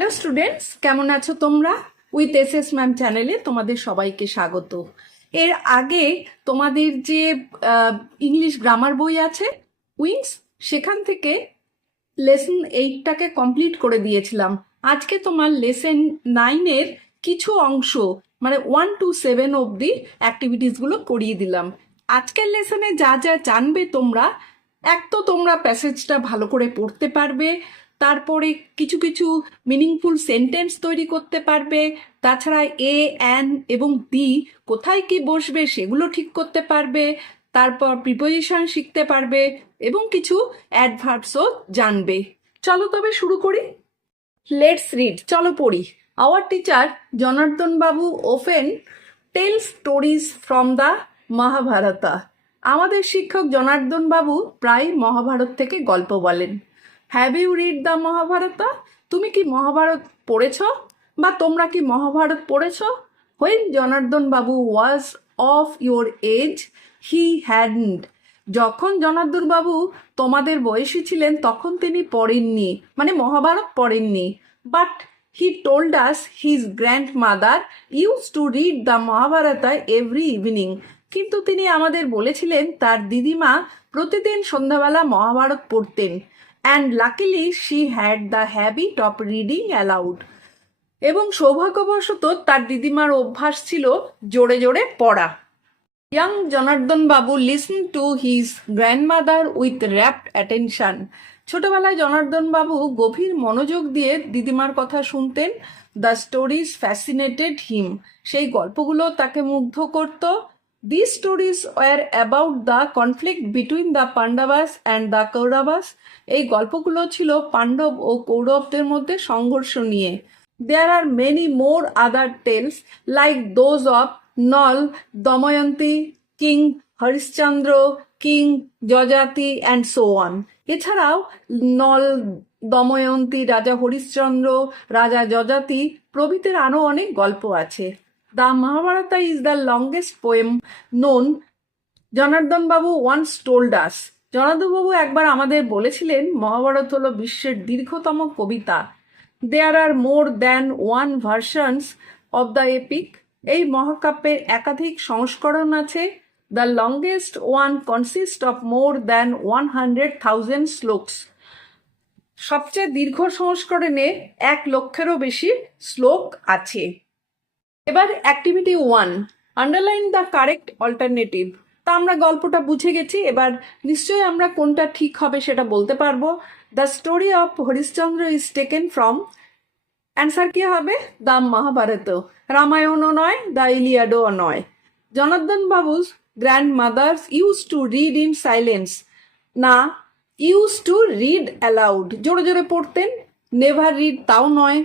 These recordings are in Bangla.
হ্যালো স্টুডেন্টস, কেমন আছো তোমরা? উইথ এস এস ম্যাম চ্যানেলে তোমাদের সবাইকে স্বাগত। এর আগে তোমাদের যে ইংলিশ গ্রামার বই আছে উইংস, সেখান থেকে লেসন 8টাকে কমপ্লিট করে দিয়েছিলাম। আজকে তোমার লেসন 9-এর কিছু অংশ, মানে 1 to 7 অবধি অ্যাক্টিভিটিসগুলো করিয়ে দিলাম। আজকের লেসনে যা যা জানবে তোমরা, এক তো তোমরা প্যাসেজটা ভালো করে পড়তে পারবে, তারপরে কিছু কিছু মিনিংফুল সেন্টেন্স তৈরি করতে পারবে, তাছাড়া এ অ্যান এবং দি কোথায় কি বসবে সেগুলো ঠিক করতে পারবে, তারপর প্রিপোজিশন শিখতে পারবে এবং কিছু অ্যাডভার্বসও জানবে। চলো তবে শুরু করি। লেটস রিড, চলো পড়ি। Hour teacher Janardan Babu often tell stories from the Mahabharata. আমাদের শিক্ষক জনার্দন বাবু প্রায় মহাভারত থেকে গল্প বলেন। Have you read the Mahabharata? তুমি কি মহাভারত পড়েছ, বা তোমরা কি মহাভারত পড়েছ? When Janardan Babu was of your age he hadn't. যখন জনার্দন বাবু তোমাদের বয়সী ছিলেন তখন তিনি পড়েননি, মানে মহাভারত পড়েননি। But he told us his grand mother use to read the Mahabharata every evening. কিন্তু তিনি আমাদের বলেছিলেন তার দিদিমা প্রতিদিন সন্ধ্যাবেলা মহাভারত পড়তেন। And luckily she had the habit of reading allowed. এবং সৌভাগ্যবশত তার দিদিমার অভ্যাস ছিল জোরে জোরে পড়া। Young Janardan Babu listen to his grandmother with rapt attention. ছোটবেলায় জনার্দন বাবু গভীর মনোযোগ দিয়ে দিদিমার কথা শুনতেন। The stories fascinated him. সেই গল্পগুলো তাকে মুগ্ধ করত। This stories were about the conflict between the Pandavas and the Kauravas. এই গল্পগুলো ছিল পাণ্ডব ও কৌরবদের মধ্যে সংঘর্ষ নিয়ে। There are many more other tales like those of Nal, Damayanti, King Harishchandra, King Jajati and so on. এছাড়াও নল, দময়ন্তী, রাজা হরিশ্চন্দ্র, রাজা যজাতি প্রভৃতির আরও অনেক গল্প আছে। The Mahabharata is the longest poem known, Janardan Babu once told us. Janardan বাবু একবার আমাদের বলেছিলেন মহাভারত হলো বিশ্বের দীর্ঘতম কবিতা। There are more than one versions of the epic. এই মহাকাব্যের একাধিক সংস্করণ আছে। The longest one consist of more than 100,000 shlokas. সবচেয়ে দীর্ঘ সংস্করণে 1,00,000-এরও বেশি শ্লোক আছে। এবার activity 1, underline the correct alternative. তা আমরা গল্পটা বুঝে গেছি, এবার নিশ্চয়ই আমরা কোনটা ঠিক হবে সেটা বলতে পারবো। The story of Harishchandra is taken from, answer কি হবে? দ্য মহাভারত। রামায়ণও নয়, দ্য ইলিয়াডও নয়। Janardan Babu's grandmother's use to read in silence, না ইউজ টু রিড অ্যালাউড, জোরে জোরে পড়তেন। নেভার রিড, তাও নয়।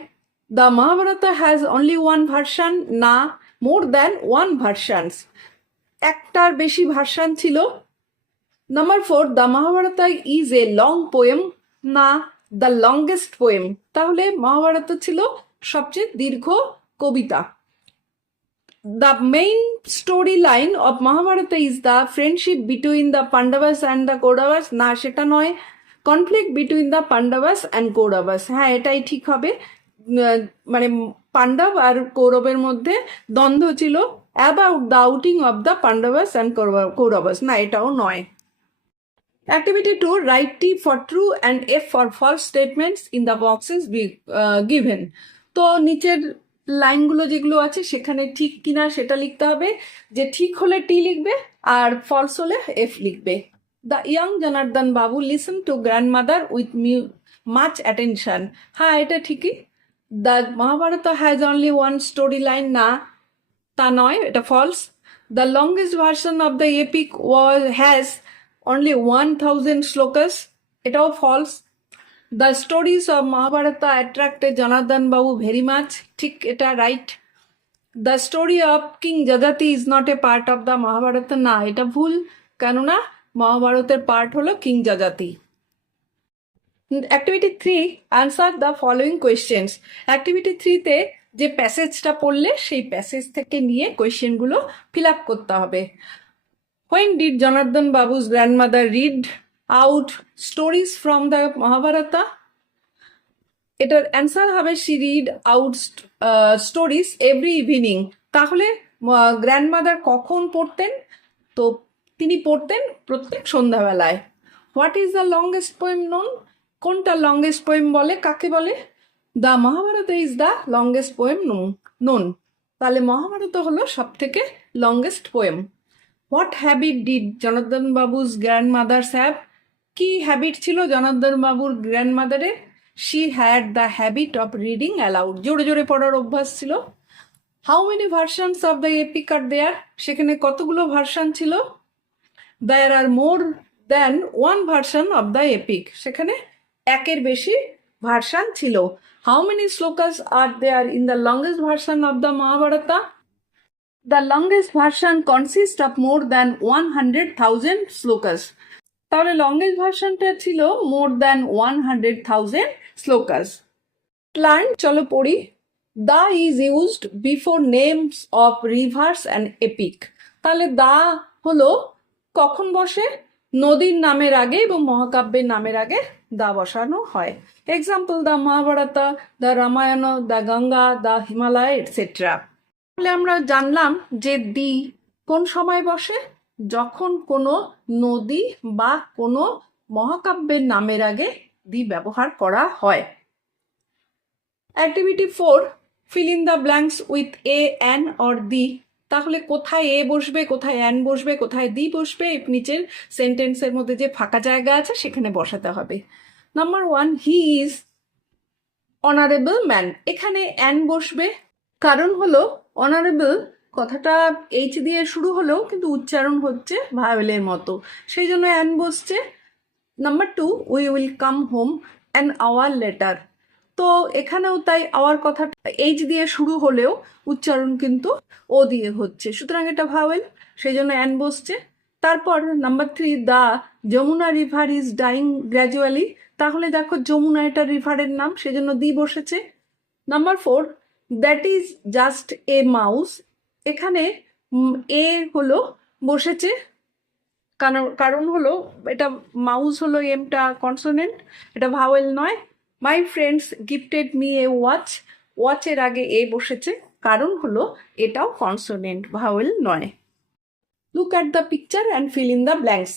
The Mahabharat has only one version, না মোর দ্যান ওয়ান ভার্সানস, একটার বেশি ভার্সান ছিল। Number 4, the Mahabharat is a long poem, না দ্য লংগেস্ট পোয়েম, তাহলে মহাভারত ছিল সবচেয়ে দীর্ঘ কবিতা। The main story line of Mahabharat is the friendship between the Pandavas and the Kauravas, না সেটা নয়। Conflict between the Pandavas and Kauravas, হ্যাঁ এটাই ঠিক হবে। মানে পাণ্ডব আর কৌরবের মধ্যে দ্বন্দ্ব ছিল। About the outing of the Pandavas and Kauravas, না এটাও নয়। Activity 2, write T for true and F for false statements in the boxes given. তো নিচের লাইনগুলো যেগুলো আছে সেখানে ঠিক কিনা সেটা লিখতে হবে। যে ঠিক হলে টি লিখবে আর ফলস হলে এফ লিখবে। The young Janardan Babu listen to grandmother with much attention, হ্যাঁ এটা ঠিকই। The Mahabharat has only one story line, না তা নয়, এটা false. The longest version of the epic has only 1,000 shlokas, এটাও false. The stories of Mahabharata attracted Janardan Babu very much, ঠিক এটা right. The story of king Yayati is not a part of the Mahabharata, না এটা ভুল, কেননা মহাভারতের পার্ট হলো king Yayati. Activity 3, answer the following questions. Activity 3-তে যে প্যাসেজটা পড়লে সেই প্যাসেজ থেকে নিয়ে কোয়েশ্চেনগুলো ফিল আপ করতে হবে। When did Janardhan Babu's grandmother read out stories from the Mahabharata? এটার অ্যান্সার হবে she read out stories every evening. তাহলে গ্র্যান্ডমাদার কখন পড়তেন? তো তিনি পড়তেন প্রত্যেক সন্ধ্যাবেলায়। What is the longest poem known? কোনটা লংগেস্ট পোয়েম বলে, কাকে বলে? The Mahabharat is the longest poem known. তাহলে মহাভারত হলো সব থেকে longest poem. What habit did Janardan Babu's grandmother's have? কি হ্যাবিট ছিল জনার্দন বাবুর গ্র্যান্ডমাদারের? She had the habit of reading aloud, জোরে জোরে পড়ার অভ্যাস ছিল। How many versions of the epic are there? সেখানে কতগুলো ভার্সন ছিল? There are more than one version of the epic, সেখানে একের বেশি ভার্সন ছিল। How many shlokas are there in the longest version of the Mahabharata? The longest version consists of more than 100,000 shlokas. তাহলে লংগেস্ট ভার্সনটা ছিল মোর দ্যান 100,000 শ্লোকাস। লার্ন, চলো পড়ি। The is used before names of rivers and epic. তাহলে দা হলো কখন বসে? নদীর নামের আগে এবং মহাকাব্যের নামের আগে দা বসানো হয়। Example the Mahabharata, the Ramayana, the Ganga, the Himalaya etcetera. তাহলে আমরা জানলাম যে দি কোন সময় বসে? যখন কোনো নদী বা কোনো মহাকাব্যের নামের আগে দি ব্যবহার করা হয়। Activity 4, feel in the blanks with a, an or the. তাহলে কোথায় এ বসবে, কোথায় অ্যান বসবে, কোথায় দি বসবে, নিচের সেন্টেন্সের মধ্যে যে ফাঁকা জায়গা আছে সেখানে বসাতে হবে। Number 1, he is honourable man. এখানে অ্যান বসবে, কারণ হলো অনারেবল কথাটা এইচ দিয়ে শুরু হলেও কিন্তু উচ্চারণ হচ্ছে ভায়োলের মতো, সেই জন্য অ্যান বসছে। Number 2, we will come home an hour later. তো এখানেও তাই আওয়ার কথাটা এইচ দিয়ে শুরু হলেও উচ্চারণ কিন্তু ও দিয়ে হচ্ছে, সুতরাং এটা ভাওয়েল, সেই জন্য অ্যান বসছে। তারপর number 3, the Jamuna river is dying gradually. তাহলে দেখো যমুনা এটা রিভারের নাম, সেজন্য দি বসেছে। Number 4, that is just a mouse. এখানে এ হলো বসেছে, কারণ হলো এটা মাউস হলো এমটা কনসোনেন্ট, এটা ভাওয়েল নয়। My friends gifted me a watch. ওয়াচের আগে এ বসেছে, কারণ হলো এটাও কনসোনেন্ট, ভাওয়েল নয়। Look at the picture and fill in the blanks.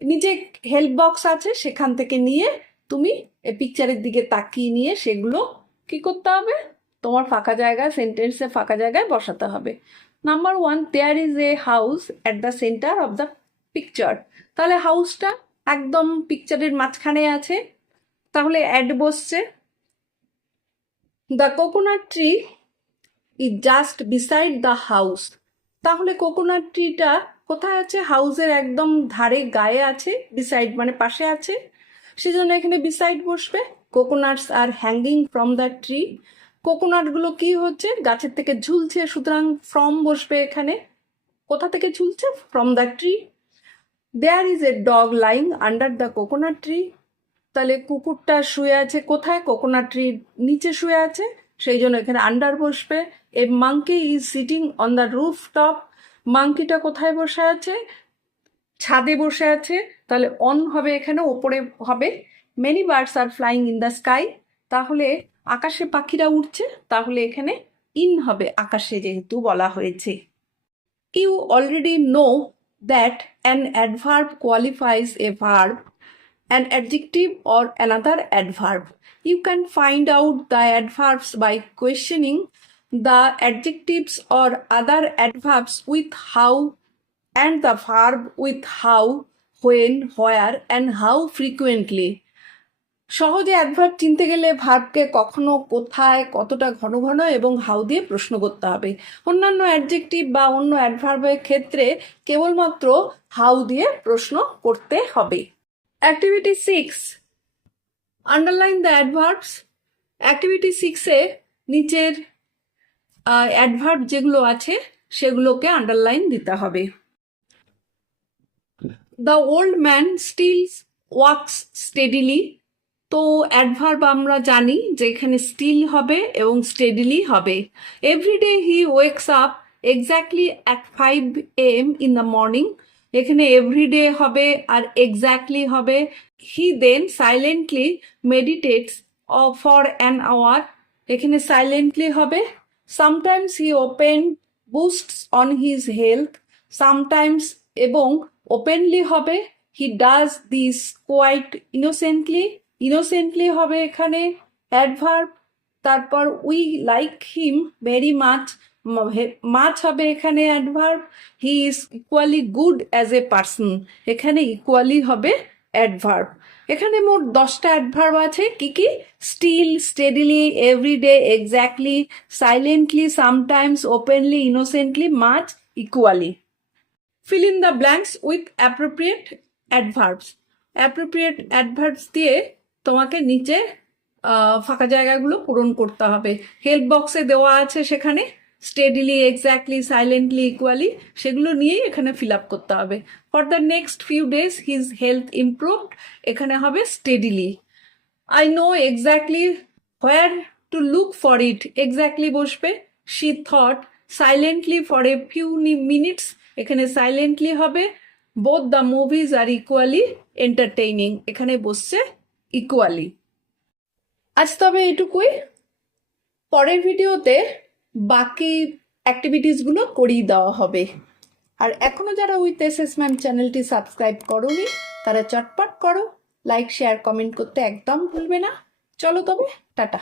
নিচে হেল্প বক্স আছে, সেখান থেকে নিয়ে তুমি এই পিকচারের দিকে তাকিয়ে নিয়ে সেগুলো কি করতে হবে? তোমার ফাঁকা জায়গায়, সেন্টেন্সে ফাঁকা জায়গায় বসাতে হবে। Number 1, there is a house at the centre of the picture. তাহলে হাউসটা একদম পিকচারের মাঝখানে আছে, তাহলে অ্যাড বসছে। The coconut tree is just beside the house. তাহলে কোকোনাট ট্রিটা কোথায় আছে? হাউসের একদম ধারে গায়ে আছে, বিসাইড মানে পাশে আছে, সেজন্য এখানে বিসাইড বসবে। Coconuts are hanging from the tree. কোকোনাটগুলো কি হচ্ছে? গাছের থেকে ঝুলছে, সুতরাং ফ্রম বসবে এখানে। কোথা থেকে ঝুলছে? From the tree. There is a dog lying under the coconut tree. তাহলে কুকুরটা শুয়ে আছে কোথায়? কোকোনাট ট্রির নিচে শুয়ে আছে, সেই জন্য এখানে আন্ডার বসবে। A monkey is sitting on the roof top. মাঙ্কিটা কোথায় বসে আছে? ছাদে বসে আছে, তাহলে অন হবে এখানে, ওপরে হবে। Many birds are flying in the sky. তাহলে আকাশে পাখিরা উঠছে, তাহলে এখানে ইন হবে, আকাশে যেহেতু বলা হয়েছে। You already know that an adverb qualifies a verb, an adjective or another adverb. You can find out the adverbs by questioning the adjectives or other adverbs with how and the verb with how, when, where and how frequently. সহজে অ্যাডভার্ব চিনতে গেলে ভার্বকে কখনো, কোথায়, কতটা ঘন ঘন এবং হাউ দিয়ে প্রশ্ন করতে হবে। অন্যান্য অ্যাডজেক্টিভ বা অন্য অ্যাডভার্বের ক্ষেত্রে কেবলমাত্র হাউ দিয়ে প্রশ্ন করতে হবে। Activity 6, underline the adverbs. Activity 6-এ নিচের অ্যাডভার্ব যেগুলো আছে সেগুলোকে আন্ডারলাইন দিতে হবে। The old man still works steadily. তো অ্যাডভার্ব আমরা জানি যে এখানে স্টিল হবে এবং স্টেডিলি হবে। Every day he wakes up exactly at 5 AM in the morning. এখানে এভরিডে হবে আর এক্স্যাক্টলি হবে। He then silently meditates for an hour, এখানে সাইলেন্টলি হবে। Sometimes he open boosts on his health, sometimes এবং ওপেনলি হবে। He does this quite innocently, innocently হবে এখানে অ্যাডভার্ব। তারপর we like him very much, much হবে এখানে adverb. He is equally good as a person, এখানে ইকুয়ালি হবে অ্যাডভার্ব। এখানে মোট 10টা অ্যাডভার্ব আছে। কি কি? Still, steadily, everyday, exactly, silently, sometimes, openly, innocently, much, equally. Fill in the blanks with appropriate adverbs. Appropriate adverbs দিয়ে তোমাকে নিচে ফাঁকা জায়গাগুলো পূরণ করতে হবে। হেল্প বক্সে দেওয়া আছে সেখানে স্টেডিলি, এক্স্যাক্টলি, সাইলেন্টলি, ইকুয়ালি, সেগুলো নিয়েই এখানে ফিল আপ করতে হবে। For the next few days his health improved, এখানে হবে steadily. I know exactly where to look for it, exactly বসবে। She thought silently for a few minutes, এখানে সাইলেন্টলি হবে। Both the movies are equally entertaining, এখানে বসছে ইকুয়ালি। আজ তবে এটুকুই, পরের ভিডিওতে বাকি অ্যাক্টিভিটিসগুলো করিয়ে দেওয়া হবে। আর এখনো যারা উইথ এসএস ম্যাম চ্যানেলটি সাবস্ক্রাইব করোনি তারা চটপট করো, লাইক শেয়ার কমেন্ট করতে একদম ভুলবে না। চলো তবে, টাটা।